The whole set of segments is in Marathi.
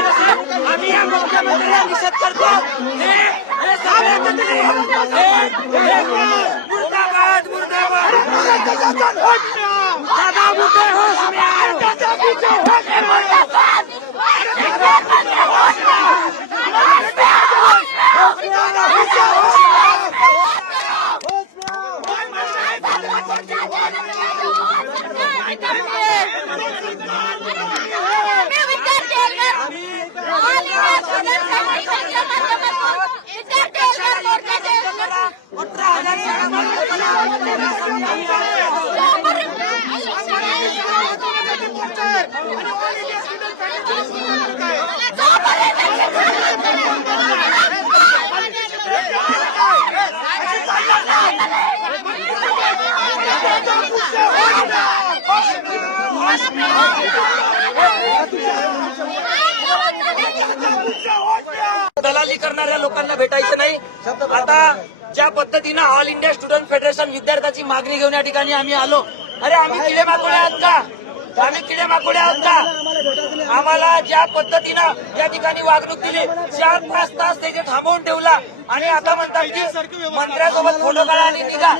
आम्ही या मुख्यमंत्र्यांना निषेध करतो. हे हे सगळे मंत्री हे- हे मुर्दाबाद मुर्दाबाद. दादा मुद्दे होश में आओ दादा मुद्दे होश में आओ मी विद्यार्थी आहे का? ऑल इंडिया स्टुडंट फेडरेशनच्या माध्यमातून विद्यार्थी एल्गार मोर्चाचे अठरा हजार दलाली करणाऱ्या लोकांना भेटायचं नाही. आता ज्या पद्धतीनं ऑल इंडिया स्टुडंट फेडरेशन विद्यार्थ्याची मागणी घेऊन या ठिकाणी आम्ही आलो. अरे आम्ही किडे मागवले आहोत का? आम्ही किडे मागवले आहोत का? आम्हाला ज्या पद्धतीनं या ठिकाणी वागणूक दिली चार पाच तास त्याचे थांबवून ठेवला. आणि आता म्हणतात की मंत्र्यासोबत फोटो काढा आणि निघा.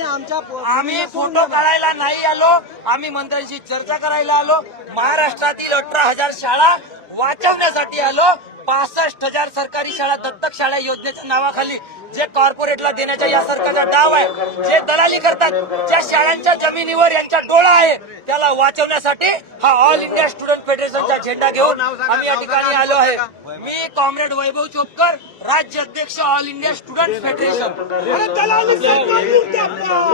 आम्ही फोटो काढायला नाही आलो. आम्ही मंत्र्यांशी चर्चा करायला आलो. महाराष्ट्रातील अठरा हजार शाळा वाचवण्यासाठी आलो. पासष्ट हजार सरकारी शाळा दत्तक शाळा योजनेच्या नावाखाली जे कॉर्पोरेटला देण्याचा या सरकारचा डाव आहे जे दलाली करतात ज्या शाळांच्या जमिनीवर यांचा डोळा आहे त्याला वाचवण्यासाठी हा ऑल इंडिया स्टुडंट फेडरेशनचा झेंडा घेऊन आम्ही या ठिकाणी आलो आहे. मी कॉम्रेड वैभव चोपकर राज्य अध्यक्ष ऑल इंडिया स्टुडंट फेडरेशन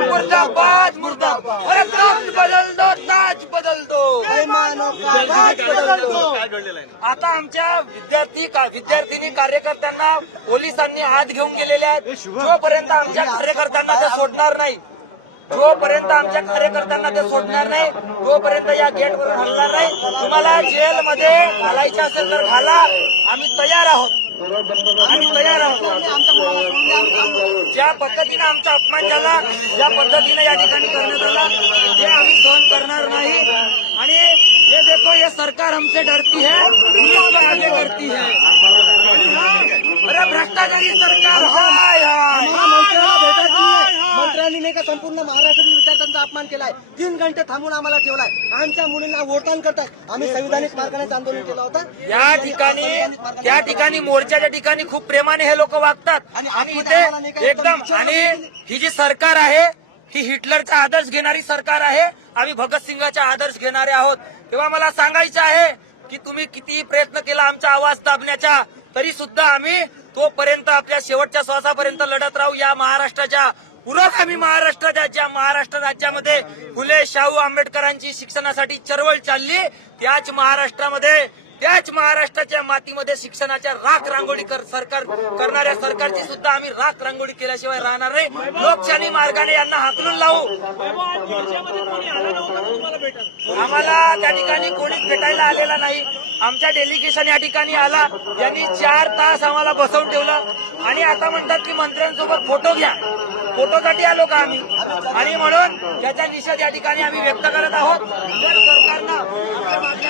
मुर्दाबाद मुर्दाबाद. ताज बदल दो ताज बदल दो आता आमच्या विद्यार्थी विद्यार्थिनी कार्यकर्त्यांना पोलिसांनी आत घेऊन गेलेले आहेत. जोपर्यंत आमच्या कार्यकर्त्यांना ते सोडणार नाही जोपर्यंत आमच्या कार्यकर्त्यांना ते सोडणार नाही तोपर्यंत या गेटवर घालणार नाही. तुम्हाला जेलमध्ये घालायचे असेल तर घाला. आम्ही तयार आहोत. आम्ही तयार आहोत. ज्या पद्धतीने आमचा अपमान झाला ज्या पद्धतीने या ठिकाणी करण्यात आला ते आम्ही सहन करणार नाही. आणि हे देखो ये सरकार हमसे डरती है पुलिस को आगे करती है अरे भ्रष्टाचारी सरकार हाय हाय मंत्र्यांनी नाही का संपूर्ण महाराष्ट्रातील विद्यार्थ्यांचा अपमान केलाय. तीन घंटे थांबून आम्हाला ठेवलाय. आमच्या मुलींना वोटान करतात. आम्ही संविधानिक मार्गाने आंदोलन केलं होतं. या ठिकाणी त्या ठिकाणी मोर्चाच्या ठिकाणी खूप प्रेमाने हे लोक वागतात. आणि इथे एकदम आणि ही जी सरकार आहे ही हिटलरचा आदर्श घेणारी सरकार आहे. आम्ही भगतसिंगाचा आदर्श घेणारे आहोत. तेव्हा मला सांगायचं आहे की तुम्ही कितीही प्रयत्न केला आमचा आवाज दाबण्याचा तरी सुद्धा आम्ही तोपर्यंत आपल्या शेवटच्या श्वासापर्यंत लढत राहू. या महाराष्ट्राच्या पुरोगामी महाराष्ट्राच्या महाराष्ट्र राज्यामध्ये फुले शाहू आंबेडकरांची शिक्षणासाठी चळवळ चालली. त्याच महाराष्ट्रामध्ये त्याच महाराष्ट्राच्या मातीमध्ये शिक्षणाच्या राख रांगोळी कर सरकार करणाऱ्या सरकारची सुद्धा आम्ही राख रांगोळी केल्याशिवाय राहणार नाही. लोकशाही मार्गाने यांना हाकलून लावू. आम्हाला त्या ठिकाणी कोणीच भेटायला आलेला नाही. आमच्या डेलिगेशन या ठिकाणी आला. यांनी चार तास आम्हाला बसवून ठेवलं. आणि आता म्हणतात की मंत्र्यांसोबत फोटो घ्या. फोटोसाठी आलो का आम्ही? आणि म्हणून त्याचा निषेध या ठिकाणी आम्ही व्यक्त करत आहोत. जर सरकारनं